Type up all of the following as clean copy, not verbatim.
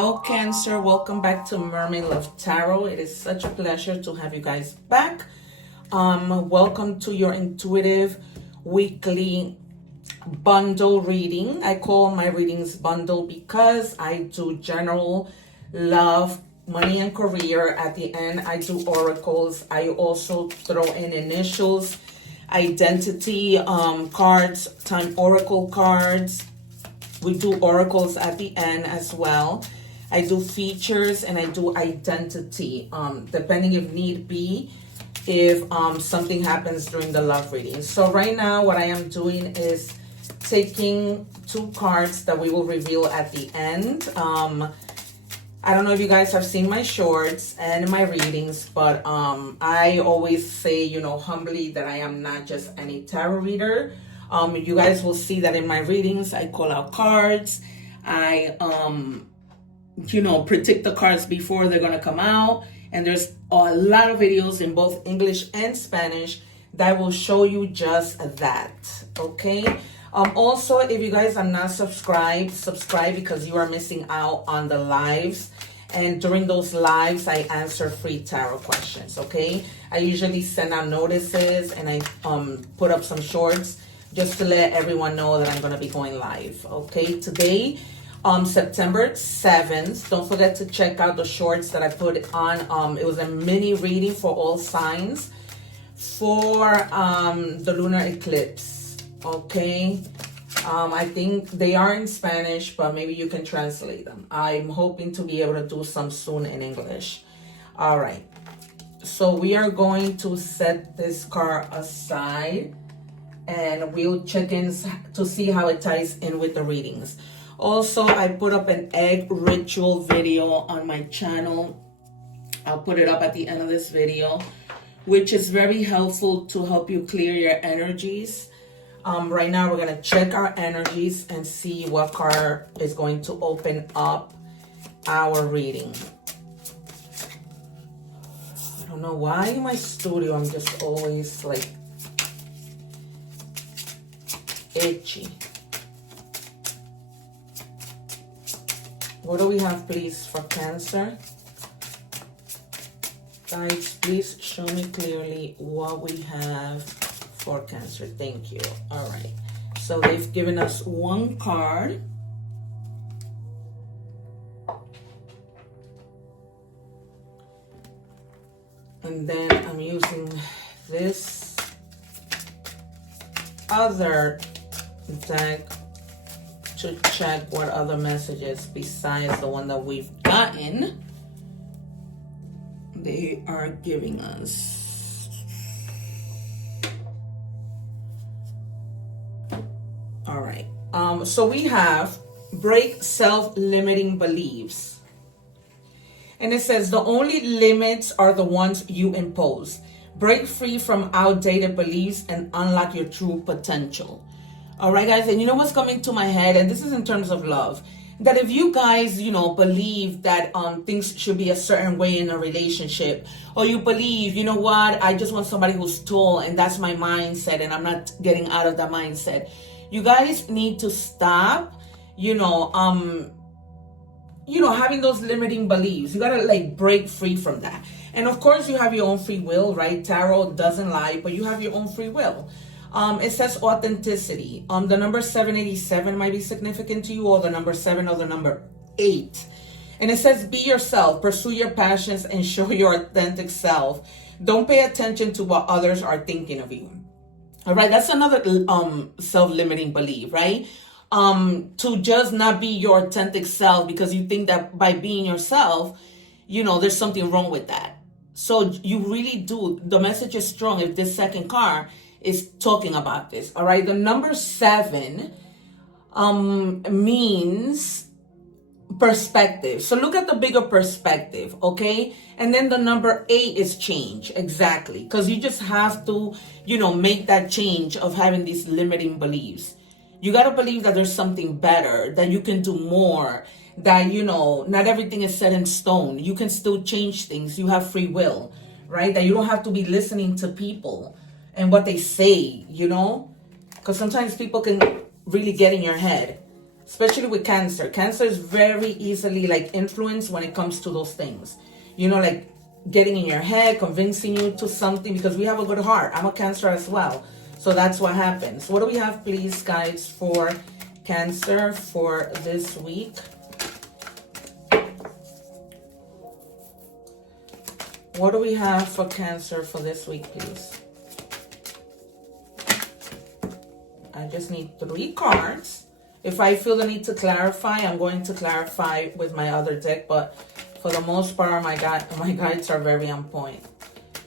Hello, Cancer. Welcome back to Mermaid Love Tarot. It is such a pleasure to have you guys back. Welcome to your intuitive weekly bundle reading. I call my readings bundle because I do general love, money, and career. At the end, I do oracles. I also throw in initials, identity cards, time oracle cards. We do oracles at the end as well. I do features and I do identity, depending if need be, if something happens during the love reading. So right now what I am doing is taking two cards that we will reveal at the end. I don't know if you guys have seen my shorts and my readings, but I always say, you know, humbly that I am not just any tarot reader. You guys will see that in my readings, I call out cards. I, predict the cards before they're going to come out. And there's a lot of videos in both English and Spanish that will show you just that. Okay. Also, if you guys are not subscribed, subscribe because you are missing out on the lives. And during those lives, I answer free tarot questions. Okay. I usually send out notices and I put up some shorts just to let everyone know that I'm going to be going live. Okay, today, September 7th, don't forget to check out the shorts that I put on. It was a mini reading for all signs for the lunar eclipse. Okay, I think they are in Spanish, but maybe you can translate them. I'm hoping to be able to do some soon in English. All right, so we are going to set this card aside and we'll check in to see how it ties in with the readings. Also, I put up an egg ritual video on my channel. I'll put it up at the end of this video, which is very helpful to help you clear your energies. Right now, we're going to check our energies and see what card is going to open up our reading. I don't know why in my studio I'm just always like itchy. What do we have, please, for Cancer? Guys, please show me clearly what we have for Cancer. Thank you. All right. So they've given us one card. And then I'm using this other deck to check what other messages besides the one that we've gotten they are giving us. All right, so we have break self-limiting beliefs, and it says the only limits are the ones you impose. Break free from outdated beliefs and unlock your true potential. All right, guys, and you know what's coming to my head, and this is in terms of love, that if you guys, believe that things should be a certain way in a relationship, or you believe, you know what, I just want somebody who's tall, and that's my mindset, and I'm not getting out of that mindset. You guys need to stop, having those limiting beliefs. You gotta break free from that. And of course, you have your own free will, right? Tarot doesn't lie, but you have your own free will. It says authenticity. The number 787 might be significant to you, or the number 7 or the number 8. And it says be yourself, pursue your passions, and show your authentic self. Don't pay attention to what others are thinking of you. All right, that's another self-limiting belief, right? To just not be your authentic self because you think that by being yourself, there's something wrong with that. So you really do. The message is strong if this second card is talking about this. All right, the number 7 means perspective. So look at the bigger perspective, okay? And then the number 8 is change. Exactly, because you just have to, make that change of having these limiting beliefs. You got to believe that there's something better, that you can do more, that, not everything is set in stone. You can still change things. You have free will, right? That you don't have to be listening to people and what they say, because sometimes people can really get in your head. especially with Cancer. Cancer is very easily like influenced when it comes to those things. You know, like getting in your head, convincing you to something, because we have a good heart. I'm a Cancer as well. So that's what happens. What do we have, please, guys, for Cancer for this week? What do we have for Cancer for this week, please? I just need 3 cards. If I feel the need to clarify, I'm going to clarify with my other deck, but for the most part, my guides are very on point.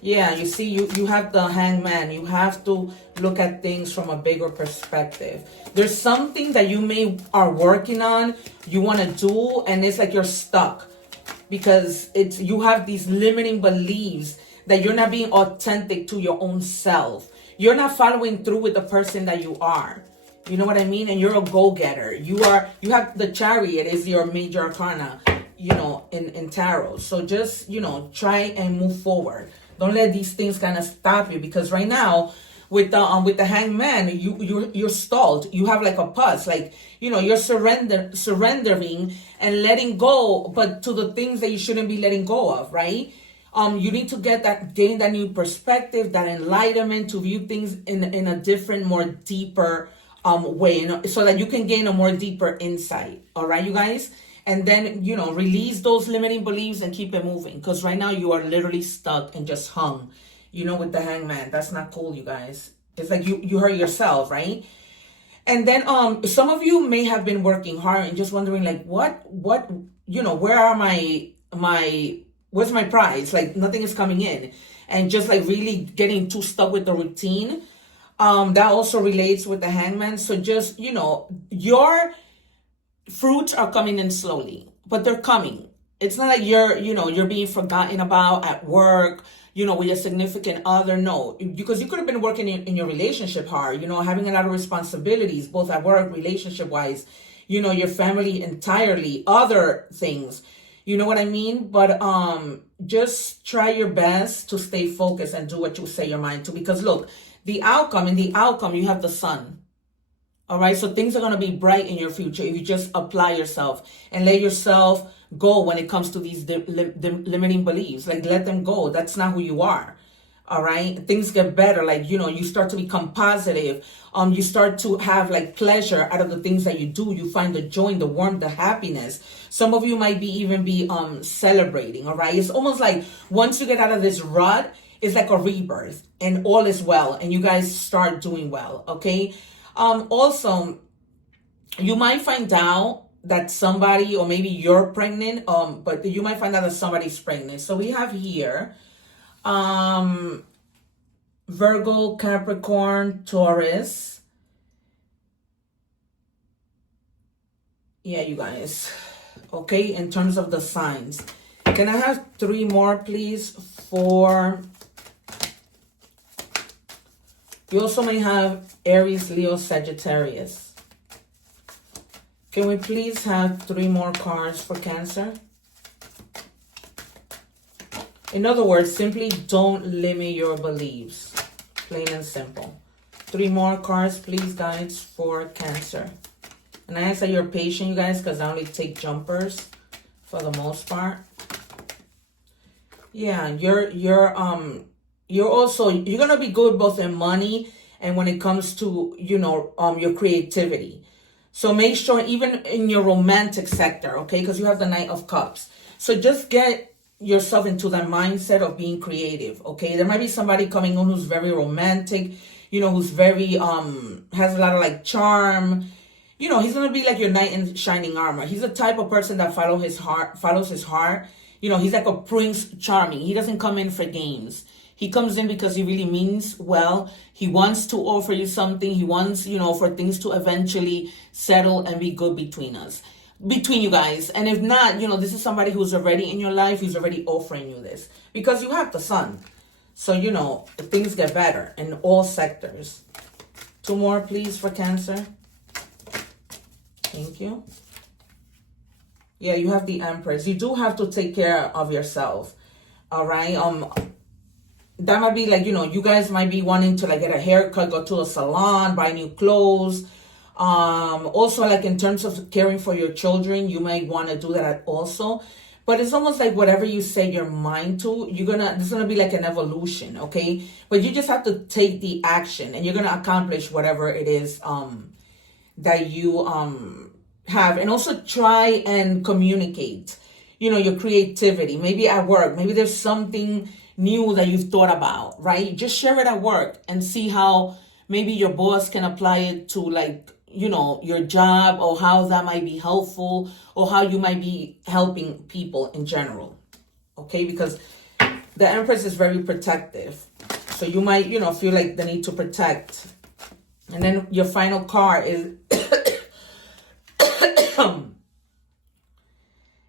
Yeah, you see, you have the Hangman. You have to look at things from a bigger perspective. There's something that you are working on, you want to do, and it's like you're stuck because you have these limiting beliefs that you're not being authentic to your own self. You're not following through with the person that you are. You know what I mean? And you're a go-getter. You have the Chariot is your major arcana, you know, in tarot. So just, you know, try and move forward. Don't let these things kind of stop you, because right now with the Hangman, you're stalled. You have like a pause, like, you know, you're surrendering and letting go, but to the things that you shouldn't be letting go of, right? You need to gain that new perspective, that enlightenment, to view things in a different, more deeper way, you know, so that you can gain a more deeper insight. All right, you guys? And then, you know, release those limiting beliefs and keep it moving. Because right now you are literally stuck and just hung, you know, with the Hangman. That's not cool, you guys. It's like you hurt yourself, right? And then some of you may have been working hard and just wondering, like, what, you know, where are where's my prize? Like, nothing is coming in. And just like really getting too stuck with the routine. That also relates with the Hangman. So just, you know, your fruits are coming in slowly, but they're coming. It's not like you're being forgotten about at work, you know, with your significant other. No, because you could have been working in your relationship hard, you know, having a lot of responsibilities, both at work, relationship wise, you know, your family entirely, other things. You know what I mean? But just try your best to stay focused and do what you say your mind to. Because look, in the outcome, you have the sun. All right, so things are going to be bright in your future if you just apply yourself and let yourself go when it comes to these limiting beliefs. Like, let them go. That's not who you are. All right, things get better. Like, you know, you start to become positive. You start to have like pleasure out of the things that you do. You find the joy, the warmth, the happiness. Some of you might be celebrating. All right, it's almost like once you get out of this rut, it's like a rebirth and all is well, and you guys start doing well. Okay. Also, you might find out that somebody, or maybe you're pregnant, but you might find out that somebody's pregnant. So we have here, Virgo, Capricorn, Taurus. Yeah, you guys. Okay, in terms of the signs. Can I have 3 more, please, for... You also may have Aries, Leo, Sagittarius. Can we please have 3 more cards for Cancer? In other words, simply don't limit your beliefs. Plain and simple. 3 more cards, please, guys, for Cancer. And I ask that you're patient, you guys, because I only take jumpers for the most part. Yeah, you're gonna be good both in money and when it comes to, you know, your creativity. So make sure, even in your romantic sector, okay, because you have the Knight of Cups. So just get yourself into that mindset of being creative, okay? There might be somebody coming on who's very romantic, you know, who's very has a lot of like charm. You know, he's gonna be like your knight in shining armor. He's the type of person that follows his heart. You know, he's like a Prince Charming. He doesn't come in for games. He comes in because he really means well. He wants to offer you something. He wants, you know, for things to eventually settle and be good between you guys. And if not, you know, this is somebody who's already in your life, who's already offering you this. Because you have the sun. So, you know, things get better in all sectors. 2 more, please, for Cancer. Thank you. Yeah, you have the Empress. You do have to take care of yourself. All right. That might be like, you know, you guys might be wanting to like get a haircut, go to a salon, buy new clothes. Also, like in terms of caring for your children, you might want to do that also. But it's almost like whatever you set your mind to, there's gonna be like an evolution, okay? But you just have to take the action, and you're gonna accomplish whatever it is that you have. And also try and communicate, your creativity. Maybe at work, maybe there's something new that you've thought about, right? Just share it at work and see how maybe your boss can apply it to, like, your job, or how that might be helpful, or how you might be helping people in general. Okay, because the Empress is very protective. So you might, feel like the need to protect. And then your final card is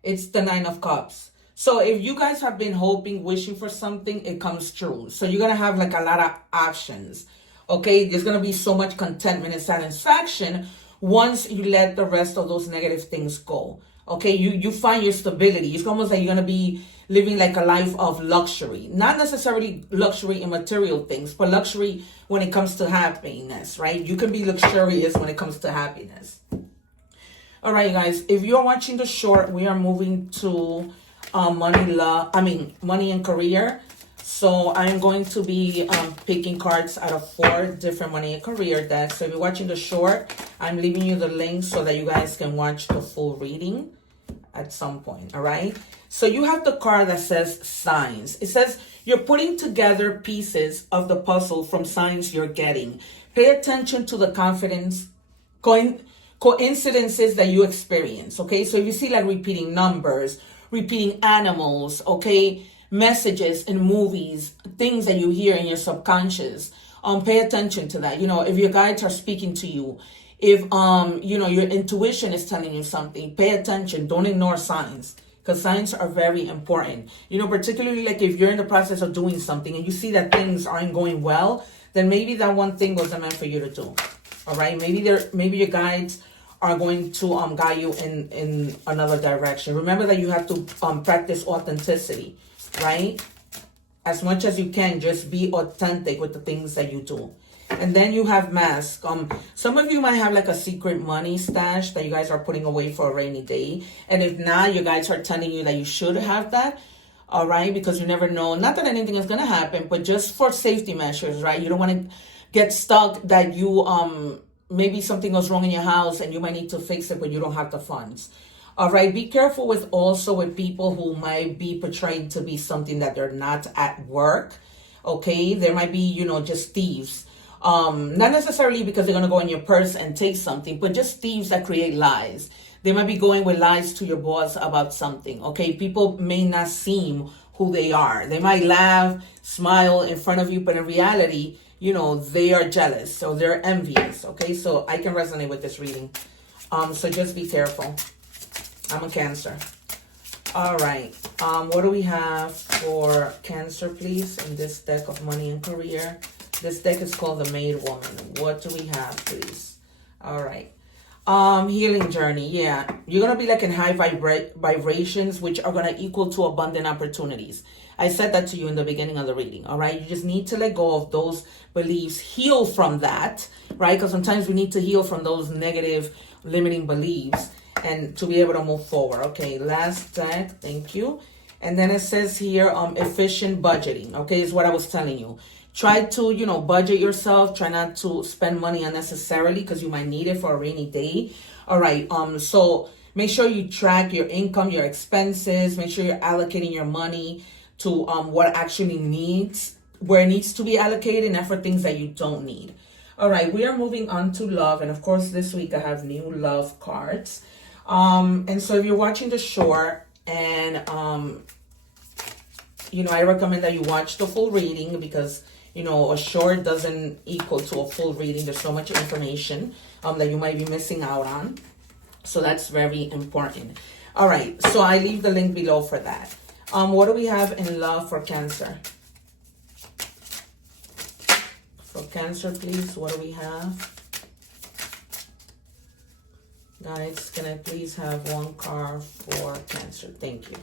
it's the Nine of Cups. So if you guys have been hoping, wishing for something, it comes true. So you're going to have like a lot of options. Okay, there's going to be so much contentment and satisfaction once you let the rest of those negative things go. Okay, you find your stability. It's almost like you're going to be living like a life of luxury. Not necessarily luxury in material things, but luxury when it comes to happiness, right? You can be luxurious when it comes to happiness. All right, you guys, if you're watching the short, we are moving to money and career. So I'm going to be picking cards out of 4 different money and career decks. So if you're watching the short, I'm leaving you the link so that you guys can watch the full reading at some point, all right? So you have the card that says signs. It says you're putting together pieces of the puzzle from signs you're getting. Pay attention to the coincidences that you experience, okay? So if you see like repeating numbers, repeating animals, okay? Messages in movies, things that you hear in your subconscious, pay attention to that. If your guides are speaking to you, if your intuition is telling you something, pay attention. Don't ignore signs, because signs are very important. Particularly like if you're in the process of doing something and you see that things aren't going well, then maybe that one thing wasn't meant for you to do. All right, maybe your guides are going to guide you in another direction. Remember that you have to practice authenticity. Right? As much as you can, just be authentic with the things that you do. And then you have mask. Some of you might have like a secret money stash that you guys are putting away for a rainy day. And if not, your guides are telling you that you should have that. All right? Because you never know. Not that anything is going to happen, but just for safety measures, right? You don't want to get stuck that you, maybe something goes wrong in your house and you might need to fix it, but you don't have the funds. All right, be careful with people who might be portraying to be something that they're not at work. Okay, there might be, just thieves. Not necessarily because they're going to go in your purse and take something, but just thieves that create lies. They might be going with lies to your boss about something. Okay, people may not seem who they are. They might laugh, smile in front of you, but in reality, they are jealous or they're envious. Okay, so I can resonate with this reading. So just be careful. I'm a Cancer. All right. What do we have for Cancer, please, in this deck of money and career? This deck is called the Maid Woman. What do we have, please? All right. Healing journey. Yeah. You're going to be like in high vibrations, which are going to equal to abundant opportunities. I said that to you in the beginning of the reading. All right. You just need to let go of those beliefs, heal from that, right? Because sometimes we need to heal from those negative limiting beliefs and to be able to move forward. Okay, last deck, thank you. And then it says here, efficient budgeting. Okay, is what I was telling you. Try to, budget yourself. Try not to spend money unnecessarily because you might need it for a rainy day. All right, so make sure you track your income, your expenses. Make sure you're allocating your money to what actually where it needs to be allocated, and for things that you don't need. All right, we are moving on to love. And of course, this week I have new love cards. And so if you're watching the short and, I recommend that you watch the full reading because, a short doesn't equal to a full reading. There's so much information, that you might be missing out on. So that's very important. All right. So I leave the link below for that. What do we have in love for Cancer? For Cancer, please, what do we have? Guys, can I please have one card for Cancer? Thank you.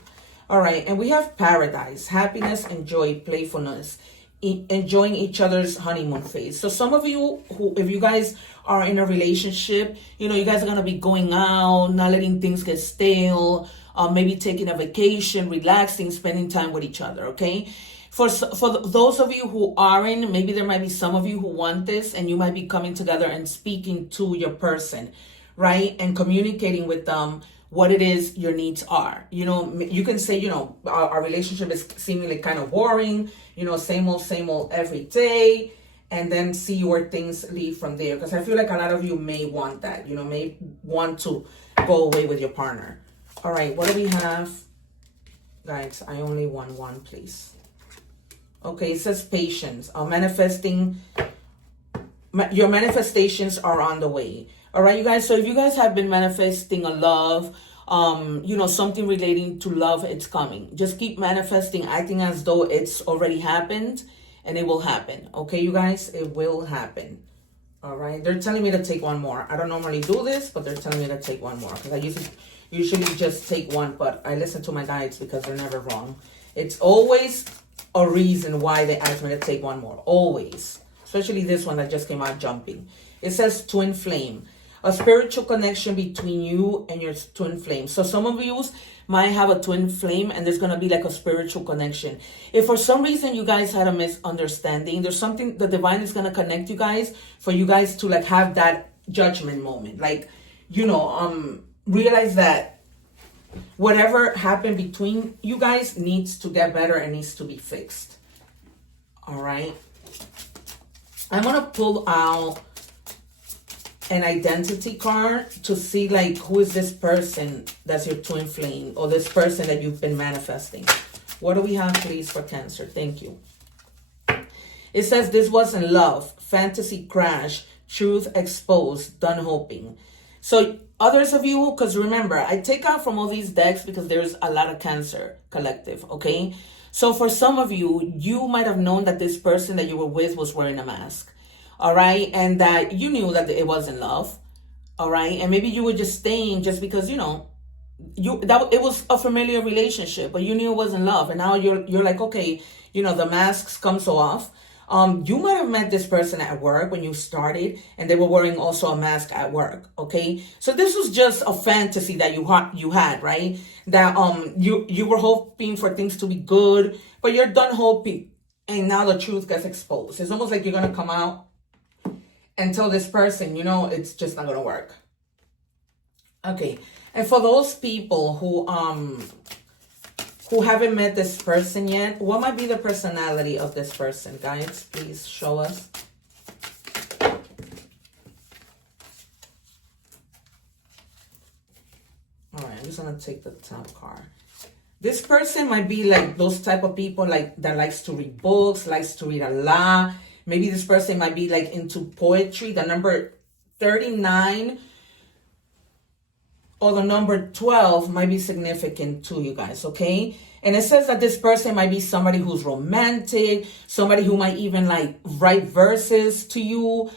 All right, and we have paradise, happiness and joy, playfulness, enjoying each other's honeymoon phase. So some of you who, if you guys are in a relationship, you know, you guys are going to be going out, not letting things get stale, maybe taking a vacation, relaxing, spending time with each other, okay? For those of you who aren't, maybe there might be some of you who want this, and you might be coming together and speaking to your person, right? And communicating with them what it is your needs are. You know, you can say, you know, our relationship is seemingly kind of boring, you know, same old every day, and then see where things lead from there. Because I feel like a lot of you may want that, you know, may want to go away with your partner. All right, what do we have? Guys, I only want one, please. Okay, it says patience. Your manifestations are on the way. All right, you guys. So if you guys have been manifesting a love, you know, something relating to love, it's coming. Just keep manifesting, acting as though it's already happened, and it will happen. Okay, you guys, it will happen. All right, they're telling me to take one more. I don't normally do this, but they're telling me to take one more because I usually just take one, but I listen to my guides because they're never wrong. It's always a reason why they asked me to take one more. Always. Especially this one that just came out jumping. It says twin flame. A spiritual connection between you and your twin flame. So some of you might have a twin flame and there's going to be like a spiritual connection. If for some reason you guys had a misunderstanding, there's something the divine is going to connect you guys for you guys to like have that judgment moment. Like, you know, realize that whatever happened between you guys needs to get better and needs to be fixed. All right. I'm going to pull out an identity card to see like who is this person that's your twin flame or this person that you've been manifesting. What do we have, please, for Cancer? Thank you. It says this wasn't love, fantasy crash, truth exposed, done hoping. So others of you, because remember, I take out from all these decks because there's a lot of Cancer collective, okay? So for some of you, you might have known that this person that you were with was wearing a mask, all right? And that you knew that it wasn't love, all right? And maybe you were just staying just because, you know, it was a familiar relationship, but you knew it wasn't love. And now you're like, okay, you know, the masks come so off. You might have met this person at work when you started and they were wearing also a mask at work, okay? So this was just a fantasy that you had, right? That you were hoping for things to be good, but you're done hoping and now the truth gets exposed. It's almost like you're going to come out and tell this person, you know, it's just not going to work. Okay. And for those people who haven't met this person yet, what might be the personality of this person? Guys, please show us. All right, I'm just going to take the top card. This person might be like those type of people like that likes to read books, likes to read a lot. Maybe this person might be like into poetry. The number 39 or the number 12 might be significant to you guys, okay? And it says that this person might be somebody who's romantic, somebody who might even like write verses to you.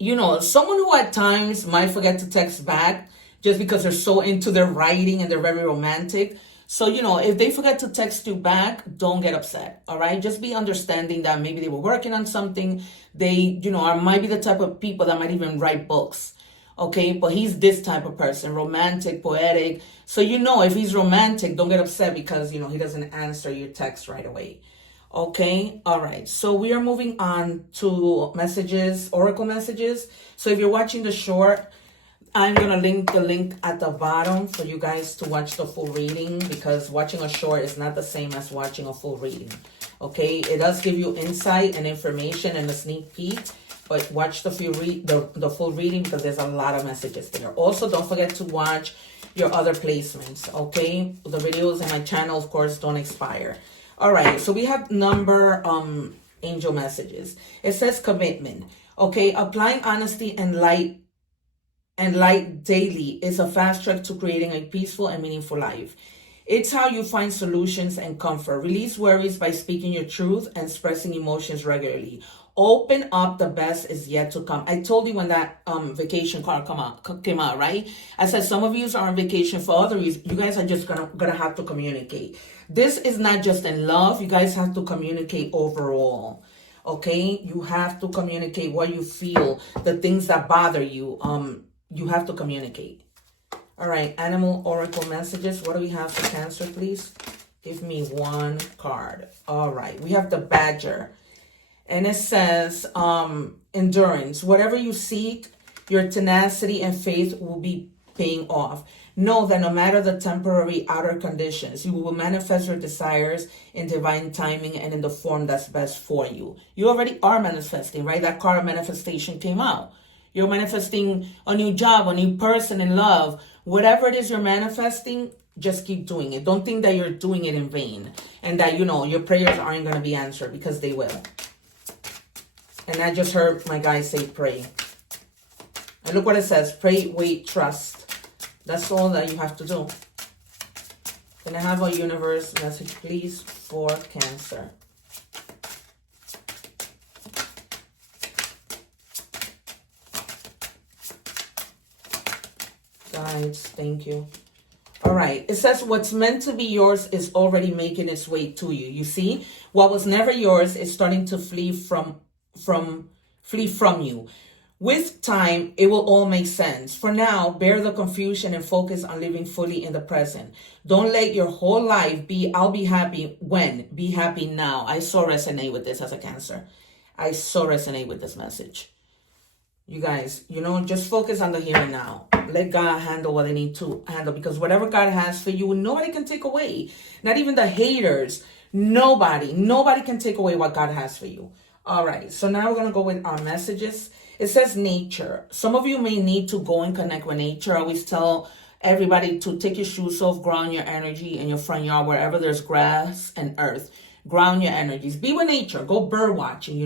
You know, someone who at times might forget to text back just because they're so into their writing and they're very romantic. So, you know, if they forget to text you back, don't get upset, all right? Just be understanding that maybe they were working on something. They, you know, might be the type of people that might even write books. Okay, but he's this type of person, romantic, poetic. So, you know, if he's romantic, don't get upset because, you know, he doesn't answer your text right away. Okay, all right. So we are moving on to messages, oracle messages. So if you're watching the short, I'm going to link the link at the bottom for you guys to watch the full reading because watching a short is not the same as watching a full reading. Okay, it does give you insight and information and a sneak peek. But watch the full reading because there's a lot of messages there. Also, don't forget to watch your other placements, okay? The videos on my channel, of course, don't expire. All right, so we have number angel messages. It says commitment, okay? Applying honesty and light daily is a fast track to creating a peaceful and meaningful life. It's how you find solutions and comfort. Release worries by speaking your truth and expressing emotions regularly. Open up, the best is yet to come. I told you when that vacation card came out, right? I said some of you are on vacation, for other reasons you guys are just gonna have to communicate. This is not just in love, you guys have to communicate overall. Okay, you have to communicate what you feel, the things that bother you. You have to communicate. All right, animal oracle messages. What do we have for Cancer, please? Give me one card. All right, we have the badger. And it says, endurance. Whatever you seek, your tenacity and faith will be paying off. Know that no matter the temporary outer conditions, you will manifest your desires in divine timing and in the form that's best for you. You already are manifesting, right? That card of manifestation came out. You're manifesting a new job, a new person in love. Whatever it is you're manifesting, just keep doing it. Don't think that you're doing it in vain and that, your prayers aren't going to be answered, because they will. And I just heard my guy say pray. And look what it says. Pray, wait, trust. That's all that you have to do. Can I have a universe message, please, for Cancer? Guides, thank you. All right. It says what's meant to be yours is already making its way to you. You see, what was never yours is starting to flee from you. With time, it will all make sense. For now, bear the confusion and focus on living fully in the present. Don't let your whole life be, I'll be happy when. Be happy now. I so resonate with this as a Cancer. I so resonate with this message. You guys, just focus on the here and now. Let God handle what they need to handle, because whatever God has for you, nobody can take away. Not even the haters. Nobody can take away what God has for you. All right, so now we're going to go with our messages. It says nature. Some of you may need to go and connect with nature. I always tell everybody to take your shoes off, ground your energy in your front yard, wherever there's grass and earth. Ground your energies. Be with nature. Go bird watching,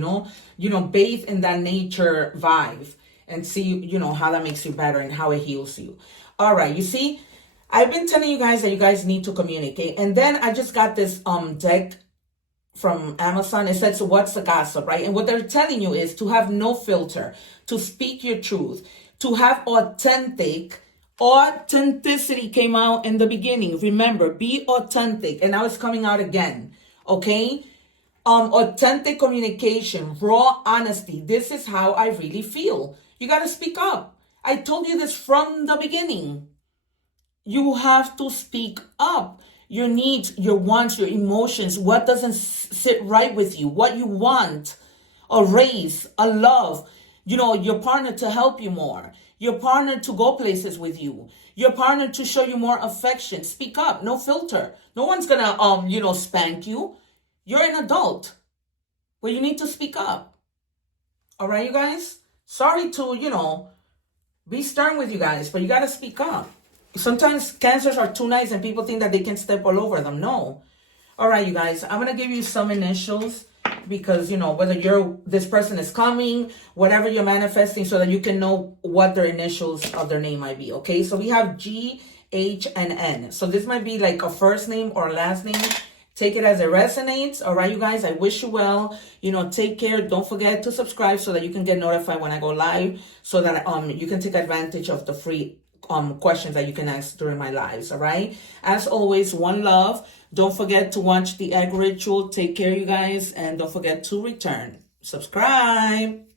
bathe in that nature vibe and see, how that makes you better and how it heals you. All right, you see, I've been telling you guys that you guys need to communicate. And then I just got this deck from Amazon. It says, what's the gossip, right? And what they're telling you is to have no filter, to speak your truth, to have authenticity came out in the beginning. Remember, be authentic. And now it's coming out again. Okay? Authentic communication, raw honesty. This is how I really feel. You got to speak up. I told you this from the beginning. You have to speak up. Your needs, your wants, your emotions, what doesn't sit right with you, what you want, a raise, a love, your partner to help you more, your partner to go places with you, your partner to show you more affection. Speak up, no filter. No one's gonna, spank you. You're an adult, but you need to speak up. All right, you guys? Sorry to, be stern with you guys, but you got to speak up. Sometimes Cancers are too nice and people think that they can step all over them. No. All right, you guys, I'm going to give you some initials because, whether this person is coming, whatever you're manifesting, so that you can know what their initials of their name might be. Okay, so we have G, H, and N. So this might be like a first name or last name. Take it as it resonates. All right, you guys, I wish you well. Take care. Don't forget to subscribe so that you can get notified when I go live, so that you can take advantage of the free questions that you can ask during my lives. All right, as always, one love. Don't forget to watch the egg ritual. Take care, you guys, and don't forget to return. Subscribe.